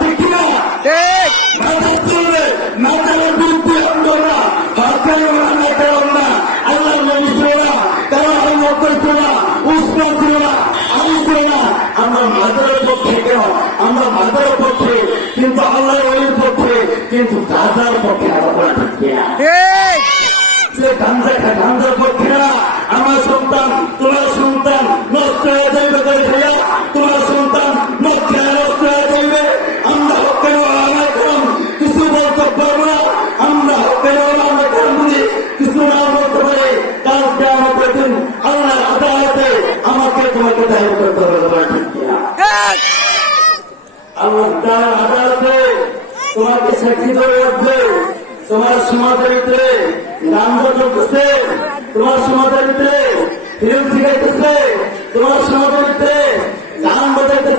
ঠিক কিনা? নাচার চলবে, নাচারের বিরুদ্ধে আমরা হকারি ওরা না কারণ না, আল্লাহ নবী ছিল না, তারা আল্লাহ ছিল না, উসমান ছিল না, আমি ছিল না। আমরা মাদারের পক্ষে কেন? আমরা মাদারের পক্ষে, কিন্তু আল্লাহর ওলির পক্ষে, কিন্তু গাজার পক্ষে আমরা ঠিক কিনা? গাঞ্জার পক্ষে না। আমার সন্তান, তোমার সন্তান নষ্ট হয়ে যাইবে ভাইয়া, তোমার সন্তান নষ্ট হয়ে যাইবে। আমরা হকের আমার কারণ কিছু বলতে পারবো না, আমরা হকের আমরা কারণ বুঝি কিছু না বলতে পারি। কালকে আমাকে দিন আল্লাহ আদালতে আমাকে তোমাকে দায়ী করতে হবে ঠিক কিনা? আল্লাহ আদালতে তোমাকে সাক্ষী করে রাখবে। তোমার সমাজের ভিতরে গাঞ্জা চলতেছে, তোমার সমাজের ভিতরে ফিল্ম শিখাইতেছে, তোমার সমাজের ভিতরে গান বাজাইতেছে।